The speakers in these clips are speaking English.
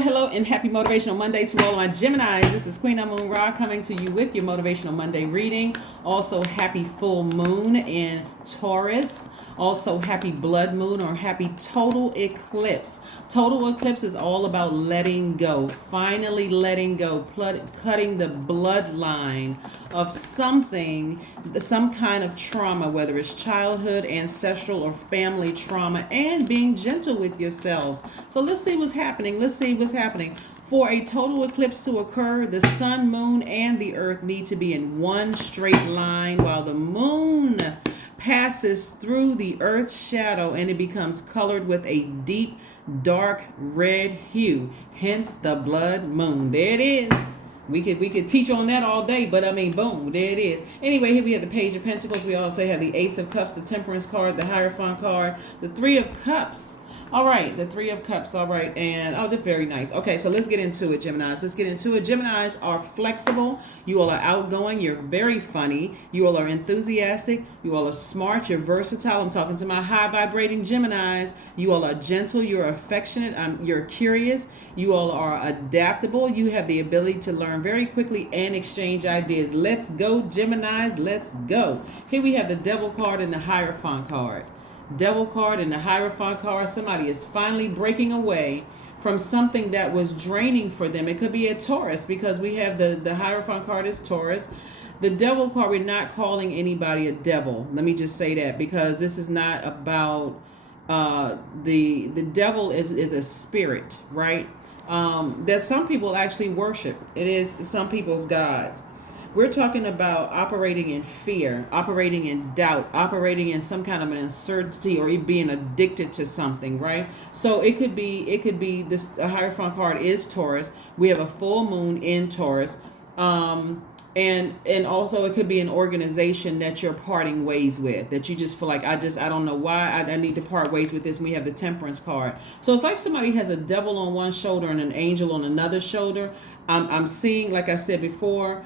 Hello, and happy Motivational Monday to all my Geminis. This is Queen Amun Ra coming to you with your Motivational Monday reading. Also, happy full moon in Taurus. Also, happy blood moon or happy total eclipse. Total eclipse is all about letting go, finally letting go, cutting the bloodline of something, some kind of trauma, whether it's childhood, ancestral, or family trauma, and being gentle with yourselves. So let's see what's happening. For a total eclipse to occur, the sun, moon, and the earth need to be in one straight line, while the moon passes through the earth's shadow and it becomes colored with a deep, dark red hue, hence the blood moon. There it is. We could teach on that all day, but I mean, boom, there it is. Anyway, here we have the Page of Pentacles. We also have the Ace of Cups, the Temperance card, the Hierophant card, the Three of Cups. All right, the Three of Cups. All right, and they're very nice. Okay, so let's get into it, Geminis. Geminis are flexible. You all are outgoing. You're very funny. You all are enthusiastic. You all are smart. You're versatile. I'm talking to my high vibrating Geminis. You all are gentle. You're affectionate. You're curious. You all are adaptable. You have the ability to learn very quickly and exchange ideas. Let's go, Geminis. Let's go. Here we have the Devil card and the Hierophant card. Devil card and the Hierophant card. Somebody is finally breaking away from something that was draining for them. It could be a Taurus, because we have the Hierophant card is Taurus. The Devil card, we're not calling anybody a devil. Let me just say that, because this is not about the devil is a spirit, right? That some people actually worship. It is some people's gods. We're talking about operating in fear, operating in doubt, operating in some kind of an uncertainty, or being addicted to something, right? So it could be this Hierophant card is Taurus. We have a full moon in Taurus. And also it could be an organization that you're parting ways with, that you just feel like, I don't know why I need to part ways with this. And we have the Temperance card. So it's like somebody has a devil on one shoulder and an angel on another shoulder. I'm seeing, like I said before,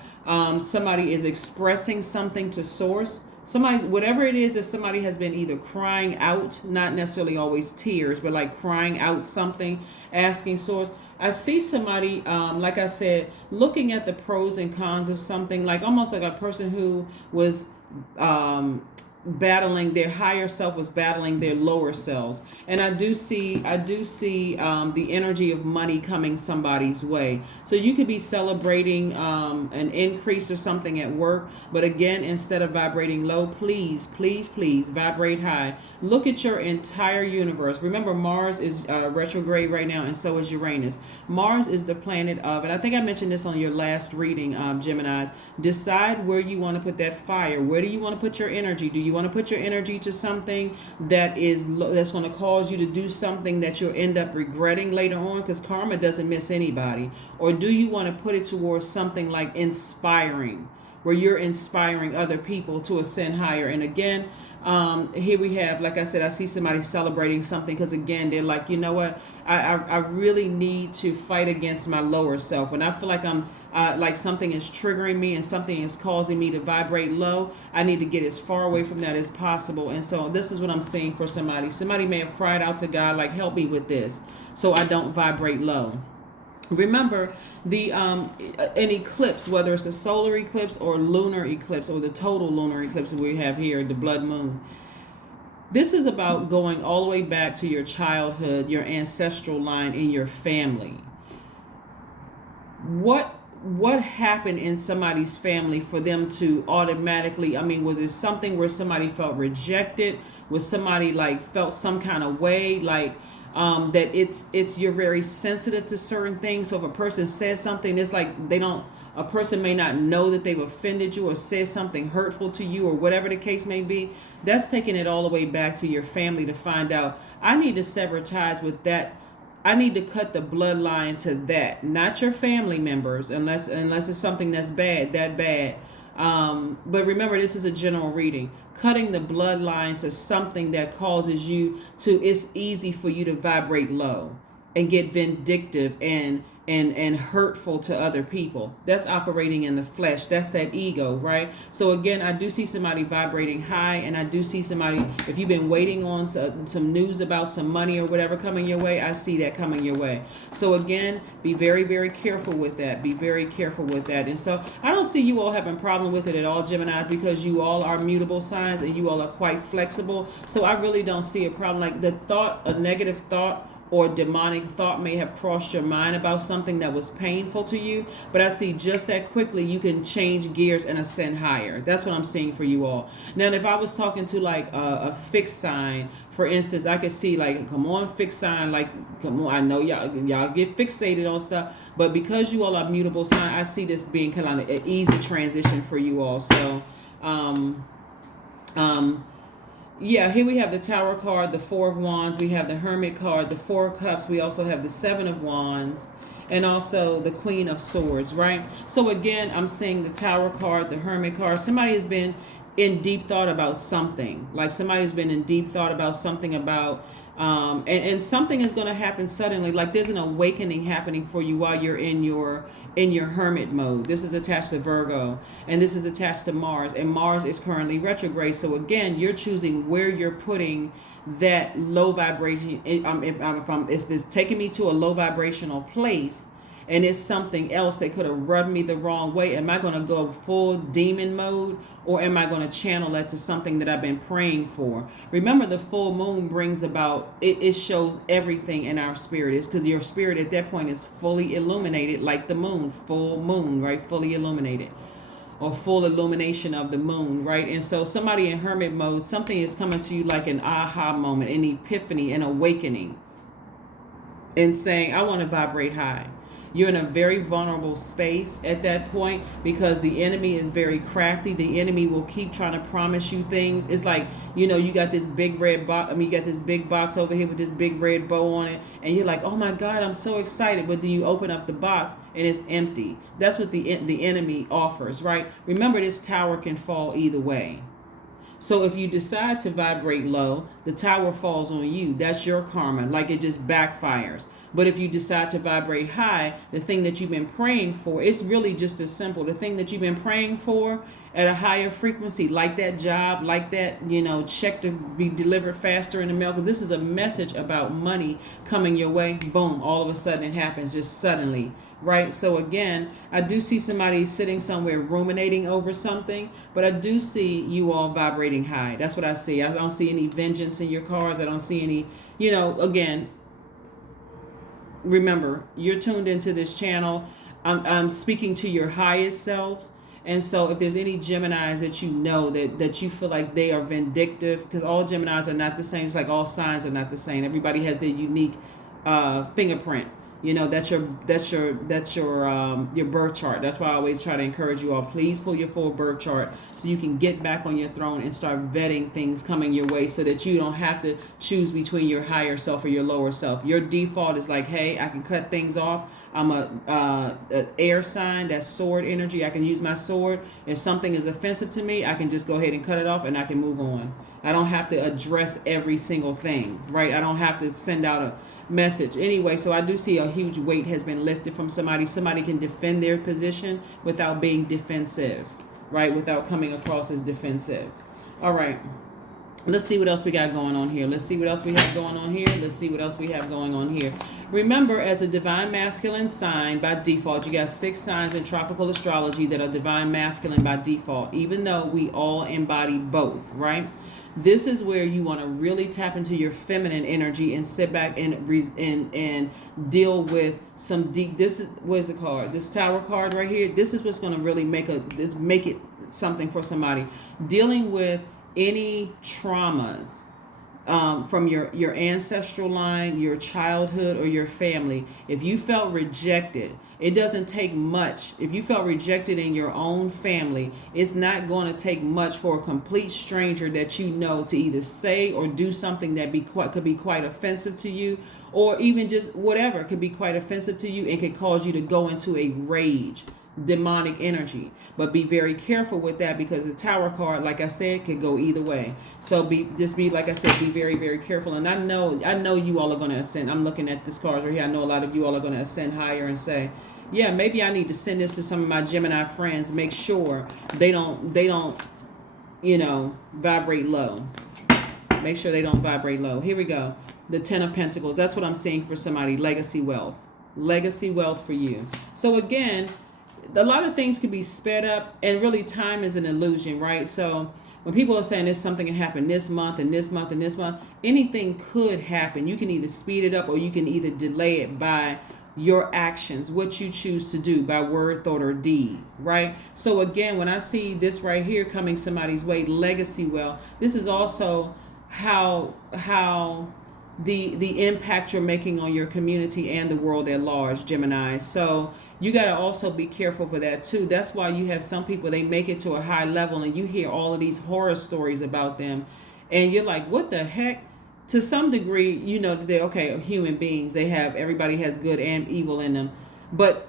somebody is expressing something to source. Somebody, whatever it is that somebody has been either crying out, not necessarily always tears, but like crying out something, asking source. I see somebody, like I said, looking at the pros and cons of something, like almost like a person who was battling their higher self, was battling their lower selves. And I do see the energy of money coming somebody's way. So you could be celebrating an increase or something at work, but again, instead of vibrating low, please vibrate high. Look at your entire universe. Remember, Mars is retrograde right now, and so is Uranus. Mars is the planet of, and I think I mentioned this on your last reading, Geminis. Decide where you want to put that fire. Where do you want to put your energy? Do you want to put your energy to something that's going to cause you to do something that you'll end up regretting later on? Because karma doesn't miss anybody. Or do you want to put it towards something like inspiring, where you're inspiring other people to ascend higher? And again, here we have, like I said, I see somebody celebrating something, because again, they're like, you know what, I really need to fight against my lower self. When I feel like I'm like something is triggering me and something is causing me to vibrate low, I need to get as far away from that as possible. And so this is what I'm seeing for somebody. Somebody may have cried out to God, like, help me with this so I don't vibrate low. Remember, an eclipse, whether it's a solar eclipse or lunar eclipse, or the total lunar eclipse that we have here, the blood moon, this is about going all the way back to your childhood, your ancestral line in your family. What happened in somebody's family for them to automatically, was it something where somebody felt rejected? Was somebody like felt some kind of way, like that it's you're very sensitive to certain things? So if a person says something, it's like a person may not know that they've offended you or said something hurtful to you, or whatever the case may be. That's taking it all the way back to your family to find out, I need to sever ties with that. I need to cut the bloodline to that, not your family members, unless it's something that's bad, that bad. But remember, this is a general reading. Cutting the bloodline to something that causes you to, it's easy for you to vibrate low and get vindictive and and hurtful to other people. That's operating in the flesh. That's that ego, right? So again, I do see somebody vibrating high, and I do see somebody, if you've been waiting on some news about some money or whatever coming your way, I see that coming your way. So again, be very, very careful with that. Be very careful with that. And so I don't see you all having a problem with it at all, Geminis, because you all are mutable signs and you all are quite flexible. So I really don't see a problem. Like the thought, a negative thought or demonic thought may have crossed your mind about something that was painful to you, but I see just that quickly you can change gears and ascend higher. That's what I'm seeing for you all. Now, if I was talking to like a fixed sign, for instance, I could see like, come on, fixed sign, like, come on, I know y'all get fixated on stuff, but because you all are mutable sign, I see this being kind of an easy transition for you all. So, yeah, here we have the Tower card, the Four of Wands. We have the Hermit card, the Four of Cups. We also have the Seven of Wands, and also the Queen of Swords, right? So again, I'm seeing the Tower card, the Hermit card. Somebody has been in deep thought about something. Like somebody has been in deep thought about something about, and something is going to happen suddenly. Like there's an awakening happening for you while you're in your hermit mode. This is attached to Virgo, and this is attached to Mars, and Mars is currently retrograde. So again, you're choosing where you're putting that low vibration. If it's taking me to a low vibrational place, and it's something else that could have rubbed me the wrong way, am I going to go full demon mode, or am I going to channel that to something that I've been praying for? Remember, the full moon brings about, it shows everything in our spirit. It's because your spirit at that point is fully illuminated, like the moon, full moon, right? Fully illuminated, or full illumination of the moon, right? And so somebody in hermit mode, something is coming to you like an aha moment, an epiphany, an awakening, and saying, I want to vibrate high. You're in a very vulnerable space at that point because the enemy is very crafty. The enemy will keep trying to promise you things. It's like, you got this big red box. You got this big box over here with this big red bow on it. And you're like, oh my God, I'm so excited. But then you open up the box and it's empty. That's what the enemy offers, right? Remember, this tower can fall either way. So if you decide to vibrate low, the tower falls on you. That's your karma. Like it just backfires. But if you decide to vibrate high, the thing that you've been praying for, it's really just as simple. The thing that you've been praying for at a higher frequency, like that job, like that, check to be delivered faster in the mail. Because this is a message about money coming your way. Boom, all of a sudden it happens just suddenly, right? So again, I do see somebody sitting somewhere ruminating over something, but I do see you all vibrating high. That's what I see. I don't see any vengeance in your cards. I don't see any, again, remember, you're tuned into this channel. I'm speaking to your highest selves. And so if there's any Geminis that that you feel like they are vindictive, because all Geminis are not the same. It's like all signs are not the same. Everybody has their unique fingerprint. That's your birth chart. That's why I always try to encourage you all, please pull your full birth chart so you can get back on your throne and start vetting things coming your way so that you don't have to choose between your higher self or your lower self. Your default is like, hey, I can cut things off. I'm a air sign. That's sword energy. I can use my sword. If something is offensive to me, I can just go ahead and cut it off and I can move on. I don't have to address every single thing, right? I don't have to send out a message. Anyway, so I do see a huge weight has been lifted from somebody. Somebody can defend their position without being defensive, right? Without coming across as defensive. All right. Let's see what else we got going on here. Let's see what else we have going on here. Let's see what else we have going on here. Remember, as a divine masculine sign by default, you got 6 signs in tropical astrology that are divine masculine by default, even though we all embody both, right? This is where you want to really tap into your feminine energy and sit back and deal with some deep. This is, where's the card? This Tower card right here. This is what's going to really make it something for somebody. Dealing with any traumas from your ancestral line, your childhood, or your family. If you felt rejected, it doesn't take much. If you felt rejected in your own family, it's not going to take much for a complete stranger that you know to either say or do something that could be quite offensive to you, or even just whatever could be quite offensive to you and could cause you to go into a rage. demonic energy. But be very careful with that, because the Tower card, like I said, could go either way. So like I said, be very, very careful. And I know you all are going to ascend. I'm looking at this card right here. I know a lot of you all are going to ascend higher and say, yeah, maybe I need to send this to some of my Gemini friends. Make sure they don't, vibrate low. Make sure they don't vibrate low. Here we go. The Ten of Pentacles. That's what I'm seeing for somebody. Legacy wealth. Legacy wealth for you. So again, a lot of things can be sped up, and really time is an illusion, right? So when people are saying this, something can happen this month and this month and this month, anything could happen. You can either speed it up or you can either delay it by your actions, what you choose to do by word, thought, or deed, right? So again, when I see this right here coming somebody's way, legacy wealth, this is also how the impact you're making on your community and the world at large, Gemini. So you got to also be careful for that too. That's why you have some people, they make it to a high level and you hear all of these horror stories about them and you're like, what the heck? To some degree, they're okay, human beings. Everybody has good and evil in them. But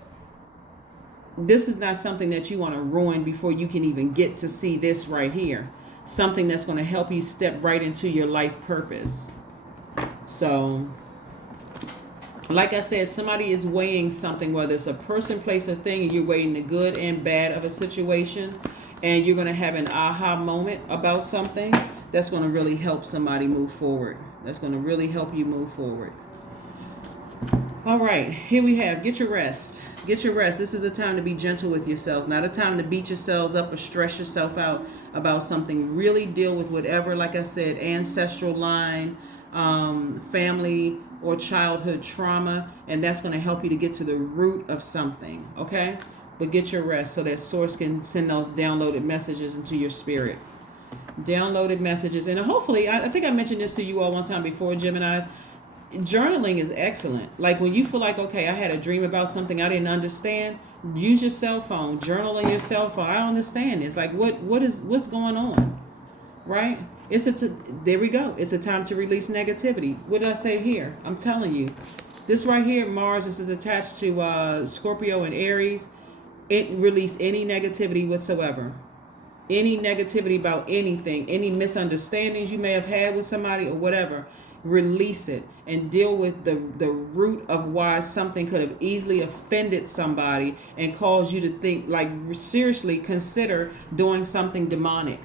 this is not something that you want to ruin before you can even get to see this right here. Something that's going to help you step right into your life purpose. So, like I said, somebody is weighing something, whether it's a person, place, or thing, and you're weighing the good and bad of a situation, and you're going to have an aha moment about something that's going to really help somebody move forward. That's going to really help you move forward. All right, here we have, get your rest. Get your rest. This is a time to be gentle with yourselves, not a time to beat yourselves up or stress yourself out about something. Really deal with whatever, like I said, ancestral line, family or childhood trauma, and that's going to help you to get to the root of something, okay? But get your rest so that source can send those downloaded messages into your spirit. Downloaded messages. And hopefully, I think I mentioned this to you all one time before, Geminis, journaling is excellent. Like when you feel like, okay, I had a dream about something I didn't understand, use your cell phone, journal on your cell phone. I don't understand this. Like what's going on, right? There we go. It's a time to release negativity. What did I say here? I'm telling you, this right here, Mars, this is attached to Scorpio and Aries. It release any negativity whatsoever. Any negativity about anything, any misunderstandings you may have had with somebody or whatever, release it and deal with the root of why something could have easily offended somebody and caused you to think, like, seriously consider doing something demonic.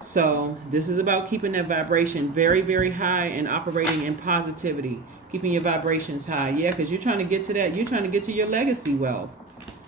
So this is about keeping that vibration very, very high and operating in positivity, keeping your vibrations high. Yeah, because you're trying to get to that. You're trying to get to your legacy wealth.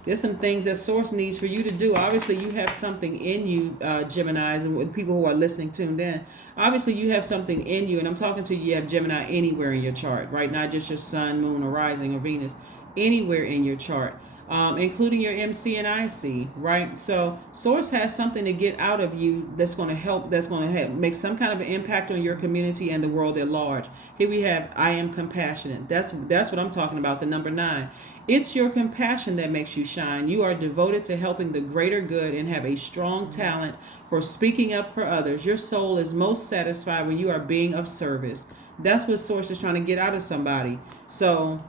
There's some things that source needs for you to do. Obviously, you have something in you, Geminis, and with people who are listening tuned in. Obviously, you have something in you, and I'm talking to you have Gemini anywhere in your chart, right? Not just your sun, moon, or rising, or Venus. Anywhere in your chart, including your MC and IC, right? So source has something to get out of you that's going to help, that's going to make some kind of an impact on your community and the world at large. Here we have, I am compassionate. That's what I'm talking about, the number 9. It's your compassion that makes you shine. You are devoted to helping the greater good and have a strong talent for speaking up for others. Your soul is most satisfied when you are being of service. That's what source is trying to get out of somebody. So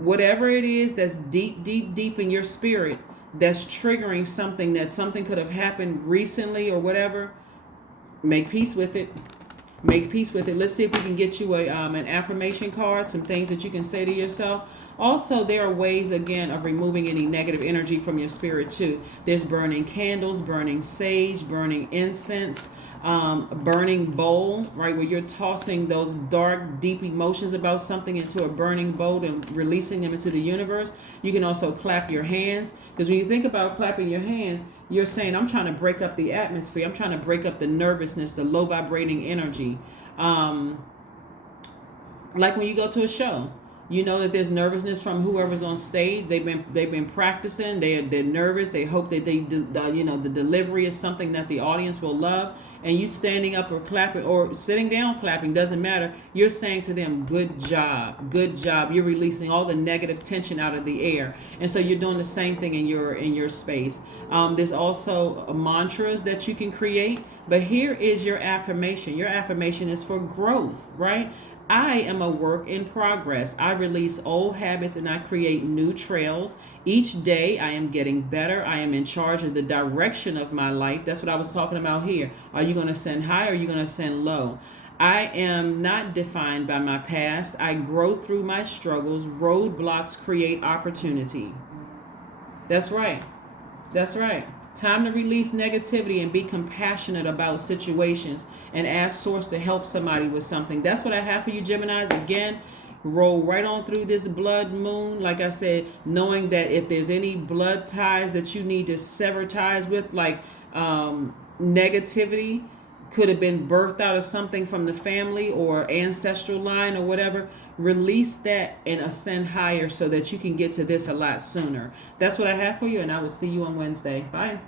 whatever it is that's deep, deep, deep in your spirit that's triggering something, that something could have happened recently or whatever, make peace with it. Make peace with it. Let's see if we can get you an affirmation card, some things that you can say to yourself. Also, there are ways, again, of removing any negative energy from your spirit, too. There's burning candles, burning sage, burning incense, burning bowl, right, where you're tossing those dark, deep emotions about something into a burning bowl and releasing them into the universe. You can also clap your hands, because when you think about clapping your hands, you're saying, I'm trying to break up the atmosphere. I'm trying to break up the nervousness, the low vibrating energy. Like when you go to a show, you know that there's nervousness from whoever's on stage. They've been practicing. They're nervous. They hope that the delivery is something that the audience will love. And you standing up or clapping or sitting down clapping, doesn't matter. You're saying to them, good job, good job. You're releasing all the negative tension out of the air. And so you're doing the same thing in your space. There's also mantras that you can create. But here is your affirmation. Your affirmation is for growth, right? I am a work in progress. I release old habits and I create new trails. Each day I am getting better. I am in charge of the direction of my life. That's what I was talking about here. Are you going to ascend high or are you going to ascend low? I am not defined by my past. I grow through my struggles. Roadblocks create opportunity. That's right. That's right. Time to release negativity and be compassionate about situations and ask Source to help somebody with something. That's what I have for you, Geminis. Again, roll right on through this blood moon. Like I said, knowing that if there's any blood ties that you need to sever ties with, like negativity, could have been birthed out of something from the family or ancestral line or whatever, release that and ascend higher so that you can get to this a lot sooner. That's what I have for you, and I will see you on Wednesday. Bye.